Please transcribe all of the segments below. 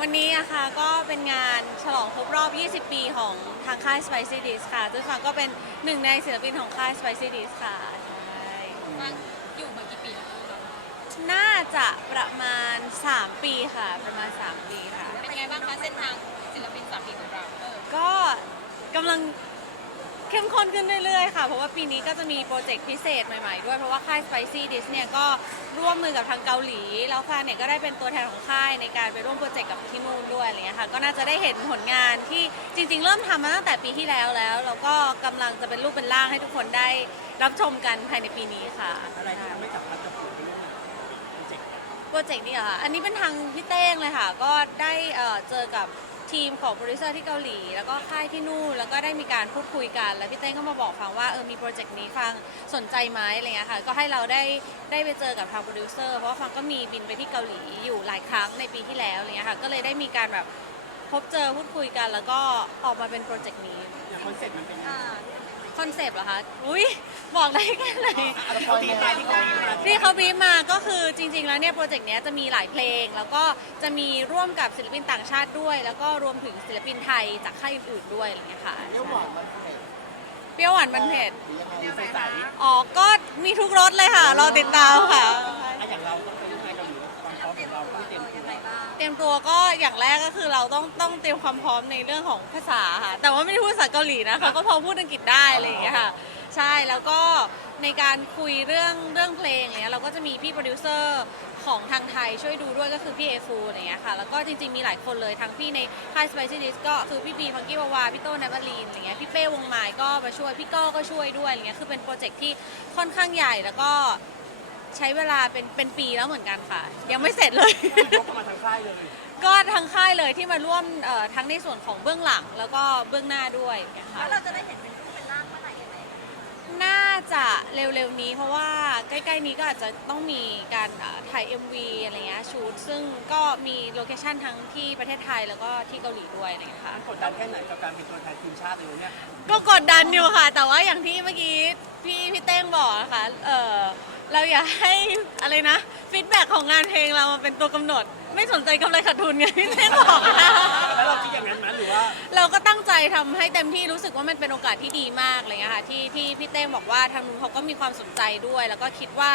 วันนี้นะคะก็เป็นงานฉลองครบรอบ 20 ปีของทางค่าย Spicy Dish ค่ะซึ่งฟังก็เป็นหนึ่งในศิลปินของค่าย Spicy Dish ค่ะใช่อยู่มากี่ปีแล้วคะน่าจะประมาณ 3 ปีค่ะ ประมาณ 3 ปีค่ะ เป็นไงบ้างคะเส้นทางศิลปินสามปีของเรา เออก็กำลัง เข้มข้นขึ้นเรื่อยๆค่ะ เพราะว่าปีนี้ก็จะมีโปรเจกต์พิเศษใหม่ๆด้วย เพราะว่าค่าย Spicy Dish เนี่ยก็ร่วมมือกับทางเกาหลี แล้วฟ้าเนี่ยก็ได้เป็นตัวแทนของค่ายในการไปร่วมโปรเจกต์กับที่นู่นด้วยอะไรเงี้ยค่ะ ก็น่าจะได้เห็นผลงานที่จริง ๆ เริ่มทำมาตั้งแต่ปีที่แล้วแล้วแล้วก็กำลังจะเป็นรูปเป็นร่างให้ทุกคนได้รับชมกันภายในปีนี้ค่ะ อะไรที่ทำให้จับพัดจับผูไปร่วมงานโปรเจกต์ โปรเจกต์นี้เหรอคะอันนี้เป็นทางพี่เต้งเลยค่ะ ก็ได้เอ่อเจอกับ ทีมของโปรดิวเซอร์ที่เกาหลี แล้วก็ค่ายที่นู่น แล้วก็ได้มีการพูดคุยกัน แล้วพี่เต้งก็มาบอกฟังว่าเออมีโปรเจกต์นี้ฟังสนใจไหมอะไรเงี้ยค่ะก็ให้เราได้ได้ไปเจอกับทางโปรดิวเซอร์เพราะว่าฟังก็มีบินไปที่เกาหลีอยู่หลายครั้งในปีที่แล้วอะไรเงี้ยค่ะก็เลยได้มีการแบบพบเจอพูดคุยกัน แล้วก็ออกมาเป็นโปรเจกต์นี้ อย่างคอนเซ็ปต์มันเป็นยังไง อนเซปต์เหรอคะ อุ้ยบอกได้แค่ไหนอ่ไปที่เขาดีมาที่เขาบีมาก็คือจริง ๆ แล้วเนี่ยโปรเจกต์เนี้ยจะมีหลายเพลง แล้วก็จะมีร่วมกับศิลปินต่างชาติด้วย แล้วก็รวมถึงศิลปินไทยจากค่ายอื่นๆด้วยอะไรอย่างเงี้ยค่ะเรียกหวานมันเผ็ดเปรี้ยวหวานมันเผ็ด หรือยังไงใสอ๋อ ก็มีทุกรสเลยค่ะ รอติดตามค่ะ ยมตัวก็อย่างแรกก็คือเราต้องต้องเตรียมความพร้อมในเรื่องของภาษาค่ะแต่ว่าไม่ได้พูดภาษาเกาหลีนะเขาก็พอพูดอังกฤษได้อะไรอย่างเงี้ยค่ะใช่แล้วก็ในการคุยเรื่องเรื่องเพลงอะไรเงี้ยเราก็จะมีพี่โปรดิวเซอร์ของทางไทยช่วยดูด้วยก็คือพี่เอฟูอะไรเงี้ยค่ะแล้วก็จริงๆมีหลายคนเลยทั้งพี่ในค่าย Spicy Dish ก็คือพี่บีฟังกี้วาวาพี่โต้นัทวลีนอะไรเงี้ยพี่เป้วงไม้ก็มาช่วยพี่ก้อก็ช่วยด้วยอะไรเงี้ยคือเป็นโปรเจกต์ที่ค่อนข้างใหญ่แล้วก็ ใช้เวลาเป็นเป็นปีแล้วเหมือนกันค่ะ ยังไม่เสร็จเลย ยกมาทางค่ายเลยก็ทั้งค่ายเลยที่มาร่วมเอ่อทั้งในส่วนของเบื้องหลังแล้วก็เบื้องหน้าด้วยนะคะ แล้วเราจะได้เห็นเป็นรูปเป็นร่างเมื่อไหร่ยังไงน่าจะเร็วๆนี้เพราะว่าใกล้ๆนี้ก็อาจจะต้องมีการเอ่อถ่าย MV อะไรเงี้ยชูตซึ่งก็มีโลเคชั่นทั้งที่ประเทศไทยแล้วก็ที่เกาหลีด้วยอะไรเงี้ยค่ะกดดันแค่ไหนกับการเป็นตัวแทนทีมชาติในวันเนี้ยก็กดดันอยู่ค่ะ แต่ว่าอย่างที่เมื่อกี้พี่พี่เต้งบอกนะคะเออ เราอยากให้อะไรนะฟีดแบ็กของงานเพลงเรามาเป็นตัวกำหนด ไม่สนใจกำไรขาดทุนไงพี่เต้งบอกนะ แล้วเราคิดอย่างนั้นไหมหรือว่า เราก็ตั้งใจทำให้เต็มที่รู้สึกว่ามันเป็นโอกาสที่ดีมากอะไรเงี้ยค่ะที่ที่พี่เต้บอกว่าทางนู้นเขาก็มีความสนใจด้วย แล้วก็คิดว่า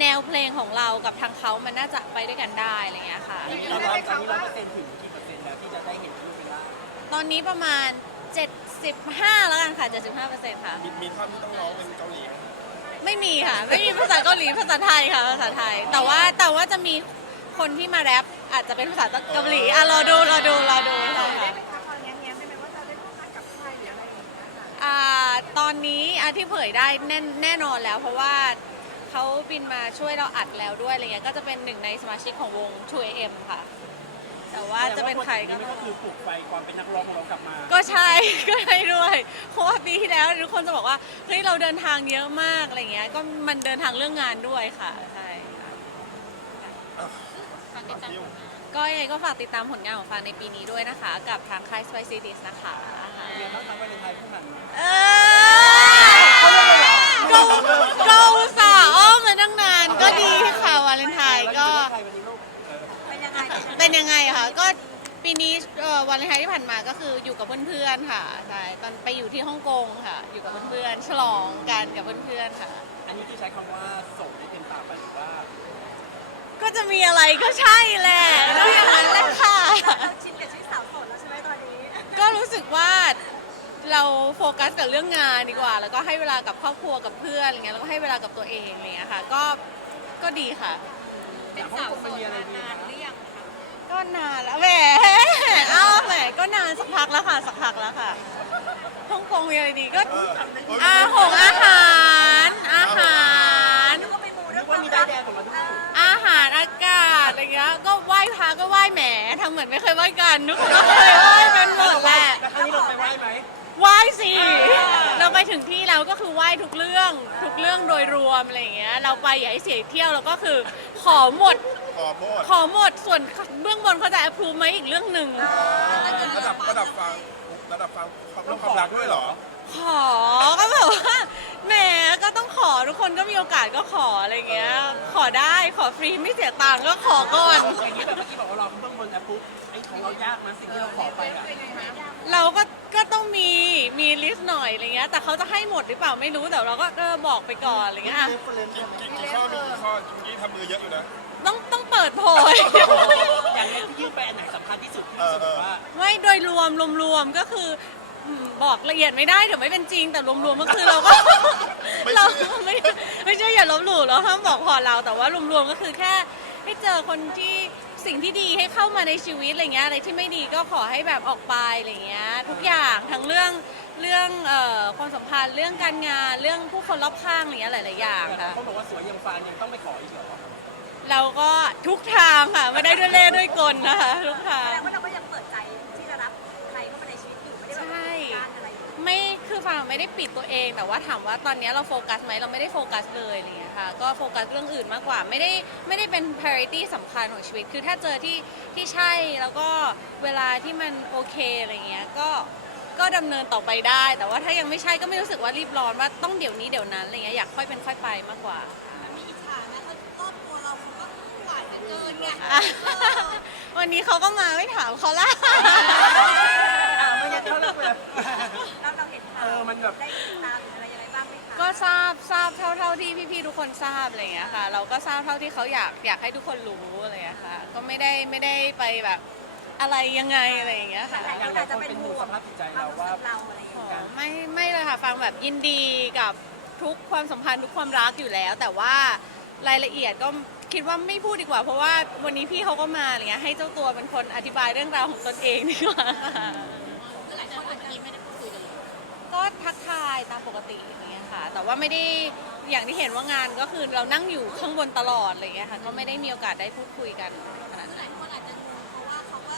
แนวเพลงของเรากับทางเขามันน่าจะไปด้วยกันได้อะไรเงี้ยค่ะ เราเราตอนนี้ร้อยเปอร์เซ็นต์ถึงกี่เปอร์เซ็นต์แล้วที่จะได้เห็นรูปเป็นร่างตอนนี้ประมาณ 75 แล้วกันค่ะ 75เปอร์เซ็นต์ค่ะ มีมีท่อนที่ต้องร้องเป็นเกาหลีไหม ไม่มีค่ะ ไม่มีภาษาเกาหลีภาษาไทยค่ะภาษาไทย แต่ว่าแต่ว่าจะมีคนที่มาแรปอาจจะเป็นภาษาเกาหลีอะรอดูรอดูรอดูใช่ค่ะอ่าตอนนี้อที่เผยได้แน่แน่นอนแล้ว เพราะว่าเขาบินมาช่วยเราอัดแล้วด้วยอะไรเงี้ยก็จะเป็นหนึ่งในสมาชิกของวง 2AM ค่ะ แต่ว่าจะเป็นใครก็ นี่ก็คือปลุกไฟความเป็นนักร้องของเรากลับมาก็ใช่ ก็ใช่ด้วยเพราะว่าปีที่แล้วทุกคนจะบอกว่าเฮ้ยเราเดินทางเยอะมากอะไรเงี้ยก็มันเดินทางเรื่องงานด้วยค่ะใช่ค่ะฝากติดตามผลงานก็ยังไงก็ฝากติดตามผลงานของฟางในปีนี้ด้วยนะคะ กับทางค่าย Spicy Dish นะคะเรียนทั้งทั้งวันในไทยผู้มันเออก็ก็อุตส่าห์อ้อมมาตั้งนานก็ดีค่ะวาเลนไทน์ก็ ไทยวันนี้ลูกเออ เป็นยังไงคะก็ปีนี้เอ่อวันเลนไทน์ที่ผ่านมาก็คืออยู่กับเพื่อนๆค่ะใช่ตอนไปอยู่ที่ฮ่องกงค่ะ อยู่กับเพื่อนๆฉลองกันกับเพื่อนๆค่ะ อันนี้คือใช้คำว่าส่งให้เต็มปากไปหรือว่า ก็จะมีอะไรก็ใช่แหละแล้วอย่างนั้นแหละค่ะชินกับชีวิตสาวโสดแล้วใช่ไหมตอนนี้ ก็รู้สึกว่าเราโฟกัสกับเรื่องงานดีกว่า แล้วก็ให้เวลากับครอบครัวกับเพื่อนอะไรเงี้ยแล้วก็ให้เวลากับตัวเองอะไรเงี้ยค่ะ ก็ก็ดีค่ะ เป็นสาวโสดมานานหรือยังคะ ก็นานแล้วแหมเอ้าแหมก็นานสักพักแล้วค่ะสักพักแล้วค่ะฮ่องกงมีอะไรดีก็เออเอออาหงอาหาร อาหารนึกว่าไปมูเรื่นึองกว่ามีได้ายแดงของเราทุกคนอาหารอากาศอะไรเงี้ยก็ไหว้พระก็ไหว้แหมทำเหมือนไม่เคยไหว้กันทุกคนก็เคย ถึงที่แล้วก็คือไหว้ทุกเรื่องทุกเรื่องโดยรวมอะไรอย่างเงี้ยเราไปอย่าให้เสียเที่ยวเราก็คือขอหมด ขอโทษขอหมดส่วนเบื้องบนเขาจะ approve ไหมอีกเรื่องหนึ่งระดับระดับฟังระดับฟังความเรื่องความรักด้วยเหรอขอก็แบบว่าแหมก็ต้องขอทุกคนก็มีโอกาสก็ขออะไรเงี้ย ขอได้ขอฟรีไม่เสียตังค์ก็ขอก่อน อย่างนี้แบบเมื่อกี้บอกว่าเราเพิ่งบนแอปปุ๊บไอ้ของเรายากนะสิ่งที่เราขอไปอะเราก็ ก็ต้องมีมีลิสต์หน่อยอะไรเงี้ยแต่เขาจะให้หมดหรือเปล่าไม่รู้แต่เราก็เออบอกไปก่อนอะไรเงี้ยอะกี่กี่กี่ข้อมีกี่ข้อเมื่อกี้ทำมือเยอะอยู่นะ ต้องต้องเปิดโพย อย่างนี้ที่ยื่นไปอันไหนสำคัญที่สุดที่รู้สึกแบบว่าไม่โดยรวมรวมๆก็คืออืมบอกละเอียดไม่ได้เดี๋ยวไม่เป็นจริง แต่รวมๆก็คือเราก็ ไม่เราเชื่อไม่ไม่ใช่อย่าลบหลู่เราห้ามบอกพอเราแต่ว่ารวมๆก็คือแค่ให้เจอคนที่ สิ่งที่ดีให้เข้ามาในชีวิตอะไรเงี้ยอะไรที่ไม่ดีก็ขอให้แบบออกไปอะไรเงี้ยทุกอย่างทั้งเรื่องเรื่องเอ่อความสัมพันธ์เรื่องการงานเรื่องผู้คนรอบข้างอะไรเงี้ยหลายๆอย่างแต่ค่ะ เขาบอกว่าสวยยังฟานยังต้องไปขออีกเหรอ เราก็ทุกทางค่ะไม่ได้ด้วยเล่ห์ด้วยกลนะคะทุกทาแสงดงว่าเราก็ คือฟังไม่ได้ปิดตัวเอง แต่ว่าถามว่าตอนนี้เราโฟกัสไหมเราไม่ได้โฟกัสเลยอะไรเงี้ยค่ะก็โฟกัสเรื่องอื่นมากกว่า ไม่ได้ไม่ได้เป็น priority สำคัญของชีวิต คือถ้าเจอที่ที่ใช่แล้วก็เวลาที่มันโอเคอะไรเงี้ยก็ก็ดำเนินต่อไปได้ แต่ว่าถ้ายังไม่ใช่ก็ไม่รู้สึกว่ารีบร้อนว่าต้องเดี๋ยวนี้เดี๋ยวนั้นอะไรเงี้ยอยากค่อยเป็นค่อยไปมากกว่า มีอิจฉานะเขารอบตัวเราเขาก็หวานกันเกินไงอะวันนี้เขาก็มาไม่ถามเขาละอะไม่งั้นเขาเลิกไปเลยแล้วเรา เห็นเออมันแบบ ได้ติดตามหรืออะไรยังไงบ้างไหมคะก็ทราบทราบเท่าเท่าที่พี่ๆทุกคนทราบอะไรอย่างเงี้ยค่ะ เราก็ทราบเท่าที่เขาอยากอยากให้ทุกคนรู้อะไรอย่างเงี้ยค่ะ ก็ไม่ได้ไม่ได้ไปแบบอะไรยังไงอะไรอย่างเงี้ยค่ะ หลายคนอาจจะเป็นห่วงความรู้สึกเราอะไรอย่างอ๋เงี้ยอไม่ไม่เลยค่ะฟังแบบยินดีกับทุกความสัมพันธ์ทุกความรักอยู่แล้ว แต่ว่ารายละเอียดก็คิดว่าไม่พูดดีกว่า เพราะว่าวันนี้พี่เขาก็มาอะไรเงี้ยให้เจ้าตัวเป็นคนอธิบายเรื่องราวของตนเองดีกว่า ตามปกติอย่างเงี้ยค่ะ แต่ว่าไม่ได้อย่างที่เห็นว่างานก็คือเรานั่งอยู่ข้างบนตลอดอะไรเงี้ยค่ะ ก็ไม่ได้มีโอกาสได้พูดคุยกันขนาดหนั้นลายคนอาจจะงงเพราะว่าเขาก็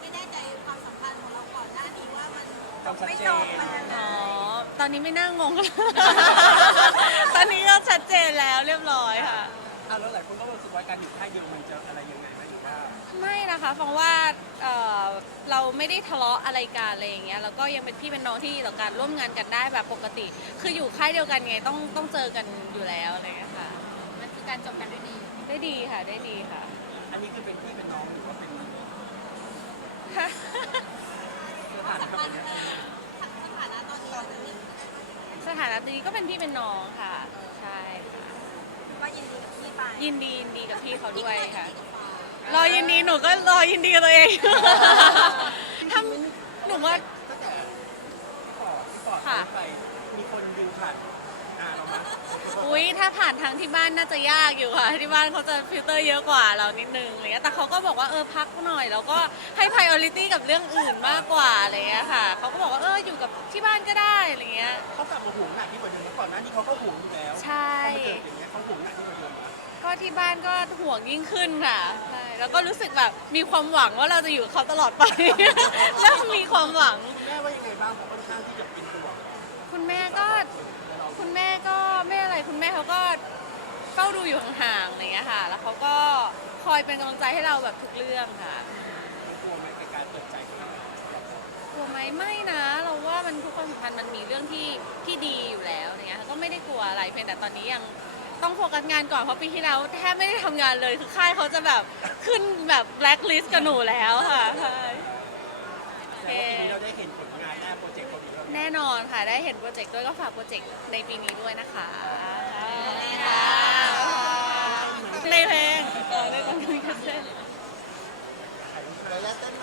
ไม่แน่ใจความสัมพันธ์ของเราก่อนหน้านี้ว่ามันจบไม่จบมันยังไงอ๋อตอนนี้ไม่น่างงตอนนี้ก็ชัดเจนแล้วเรียบร้อยค่ะอะแล้วหลายคนก็รู้สึกว่าการอยู่ค่ายเดียวมันจะอะไรยังไง ไหมหรือว่าไม่นะคะฟังว่าเอ่อเราไม่ได้ทะเลาะอะไรกันอะไรอย่างเงี้ยแล้วก็ยังเป็นพี่เป็นน้องที่ดีต่อการร่วมงานกันได้แบบปกติ คืออยู่ค่ายเดียวกันไงต้องต้องเจอกันอยู่แล้วอะไรอย่างเงี้ยค่ะ มันคือการจบกันด้วยดีได้ดีค่ะได้ดีค่ะ อันนี้คือเป็นพี่เป็นน้องหรือว่าเป็นสถานะแบบเนี้ยสถานะตอนนี้เราจะนี่สถานะตอนนี้ก็เป็นพี่เป็นน้องค่ะ ใช่ค่ะก็ยินดีกับพี่ไปยินดียินดีกับพี่เขาด้วยค่ะ รอยินดีหนูก็รอยินดีกับตัวเองทำหนูว่า ตั้งแต่ที่ก่อนที่ก่อนค่ะ ไปมีคนดิวผ่านอ่าเรามาอุ้ยถ้าผ่านทางที่บ้านน่าจะยากอยู่ค่ะ ที่บ้านเขาจะฟิลเตอร์เยอะกว่าเรานิดนึงอะไรเงี้ยแต่เขาก็บอกว่าเออพักหน่อย แล้วก็ให้ priority กับเรื่องอื่นมากกว่าอะไรเงี้ยค่ะเขาก็บอกว่าเอออยู่กับที่บ้านก็ได้อะไรเงี้ย เขากลับมาห่วงหนักที่กว่าเดิมก่อนหน้านี้เขาก็ห่วงอยู่แล้วใช่พอมาเกิดอย่างเงี้ยเขาห่วงหนักที่กว่าเดิมนะก็ที่บ้านก็ห่วงยิ่งขึ้นค่ะใช่ แล้วก็รู้สึกแบบมีความหวังว่าเราจะอยู่กับเขาตลอดไป เริ่มมีความหวังคุณแม่ว่ายังไงบ้างเขาค่อนข้างที่จะเป็นห่วงคุณแม่ก็ คุณแม่ก็ไม่อะไรคุณแม่เขาก็เฝ้าดูอยู่ห่างๆอะไรเงี้ยค่ะ แล้วเขาก็คอยเป็นกำลังใจให้เราแบบทุกเรื่องค่ะกลัวไหมกับการเปิดใจของเรากลัวไหมไม่นะ เราว่ามันทุกความสัมพันธ์มันมีเรื่องที่ที่ดีอยู่แล้วอะไรเงี้ยก็ไม่ได้กลัวอะไรเพียงแต่ตอนนี้ยัง ต้องโฟกัสงานก่อนเพราะปีที่แล้วแทบไม่ได้ทำงานเลยคือค่ายเขาจะแบบขึ้นแบบแบล็คลิสต์กับหนูแล้วค่ะใช่โอเค ปีนี้เราได้เห็นผลงานหน้โปรเจกต์ของเราแน่นอนค่ะ ได้เห็นโปรเจกต์ด้วยก็ฝากโปรเจกต์ในปีนี้ด้วยนะคะค่ะในเพลงในเพลง ขออนุญาตเต้น